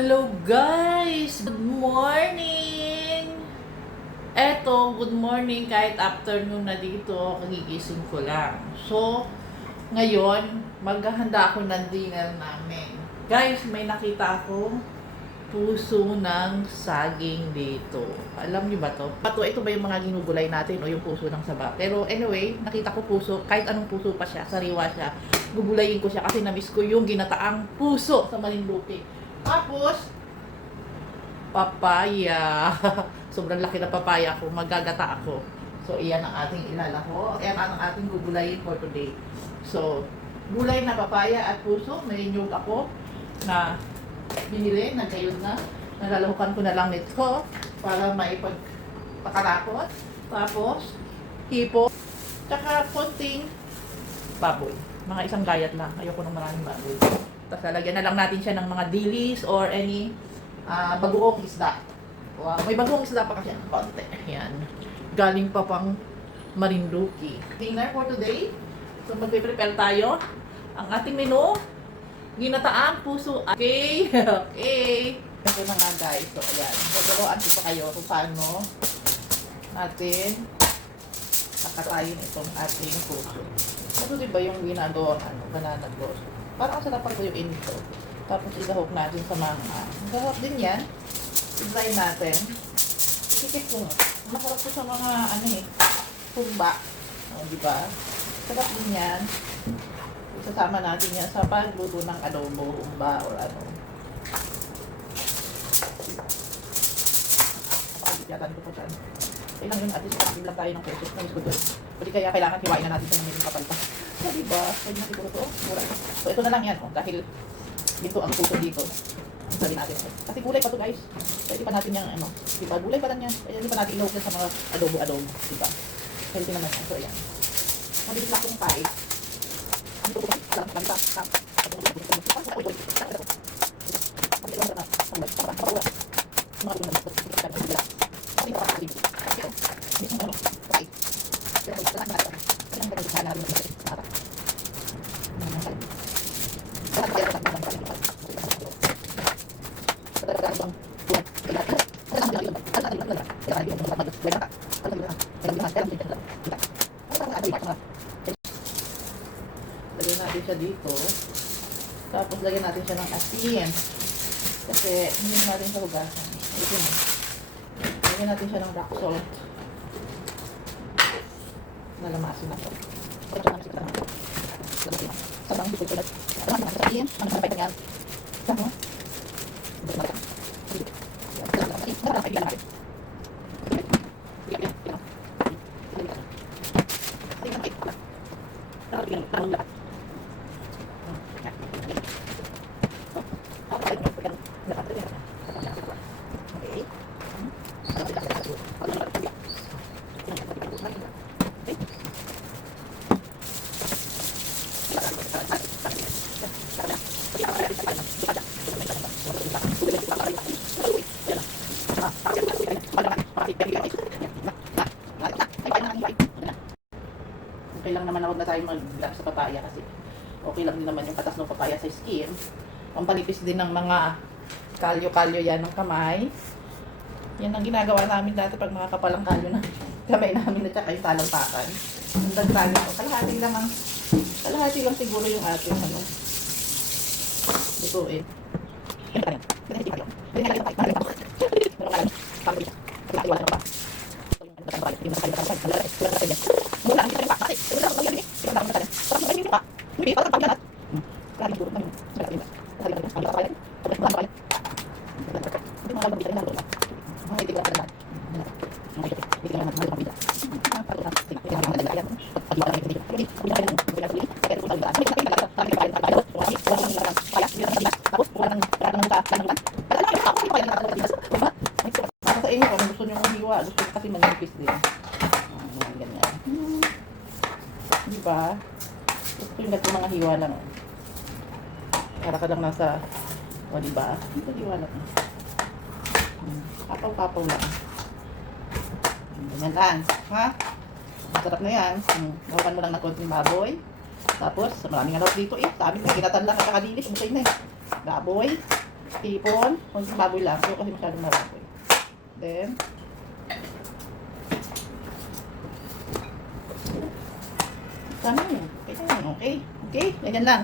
Hello guys! Good morning! Eto, good morning kahit afternoon na dito, kagigising ko lang. So, ngayon, maghahanda ako ng dinner namin. Guys, may nakita akong puso ng saging dito. Alam niyo ba to? Ito ba yung mga ginugulay natin o yung puso ng saba? Pero anyway, nakita ko puso, kahit anong puso pa siya, sariwa siya, gugulayin ko siya kasi namiss ko yung ginataang puso sa Marinduque. Tapos, papaya. Sobrang laki na papaya ko. Magagata ako. So, iyan ang ating ilalako. Iyan ang ating gugulayin for today. So, gulay na papaya at puso. May nyug ako na binili. Nagkayod na. Nalalahukan ko na lang nito para maipagpakarakot. Tapos, hipo. Tsaka konting baboy. Mga isang gayat lang. Ayoko ng maraming baboy. Tapos lalagyan na lang natin siya ng mga dilis or any bagoong isda. Wow, may bagoong isda pa kasi konti. Ayan. Galing pa pang Marinduque. Dinner for today. So magpe-prepare tayo. Ang ating menu, ginataang puso. Okay. Okay. Ito na nga guys. So ayan. Tuturuan ko pa kayo kung paano natin kakatayin itong ating puso. Ito diba yung ginagawa banana toast? Parang ang sarap pagbayuin ito. Tapos ilahok natin sa mga. Masarap din yan. I-dry natin. Ikikip ko. Masarap ko sa mga humba. O, diba? Sarap din yan. Isasama natin yan sa pagluto ng adobo, humba, or ano. Pagkikatan ko po dyan. Kailang yun, at least pag lang tayo ng pesos. Namis ko doon. Pwede kaya kailangan hiwain na natin sa mga kapalpa. So, diba? Pwede na siguro ito. Mura. So, ito na lang yan. Oh, dahil dito ang puso dito. Sabi natin. Kasi gulay pa to guys. Pwede pa natin yung diba? Gulay pa lang yan. Pwede pa natin ilawag sa mga adobo-adobo. Diba? Healthy naman yan. So, ayan. Mabilis lang akong pie. Dito ko lang. Lagyan natin siya dito. Tapos lagyan natin siya ng asin. Kasi hindi natin siya hugasan. Ito na. Lagyan natin siya ng rock salt. Nalamasin na ito. Sabang dito ulit. Sabang dito ulit. Ang sabay niyan. Sabang. Okay lang naman, huwag na tayo mag-grab sa papaya kasi okay lang din naman yung katas ng papaya sa skin. Pampanipis din ng mga kalyo-kalyo yan ng kamay. Yan ang ginagawa namin dati pag makakapalang kalyo na kamay namin at saka yung talampakan. Ang dagdagan ko. Kalahati lang siguro yung ating lutuin. Para sa inyo, kung gusto nyo mong hiwa, gusto ko kasi manipis din. Ganyan. Diba? Gusto ko yung ganito mga hiwa lang. Para ka lang nasa, diba? Ito hiwa lang. Kapaw-kapaw lang. Ganyan lang. Ha? Masarap na yan. Gawan mo lang ng konting baboy. Tapos, maraming dito eh. Sabi ko, ginatan lang at kakadilis. Okay na eh. Baboy. Ipon. Kung baboy lang. So, kasi masyadong marami. Then, tama yun. Okay, okay. Okay, ganyan lang.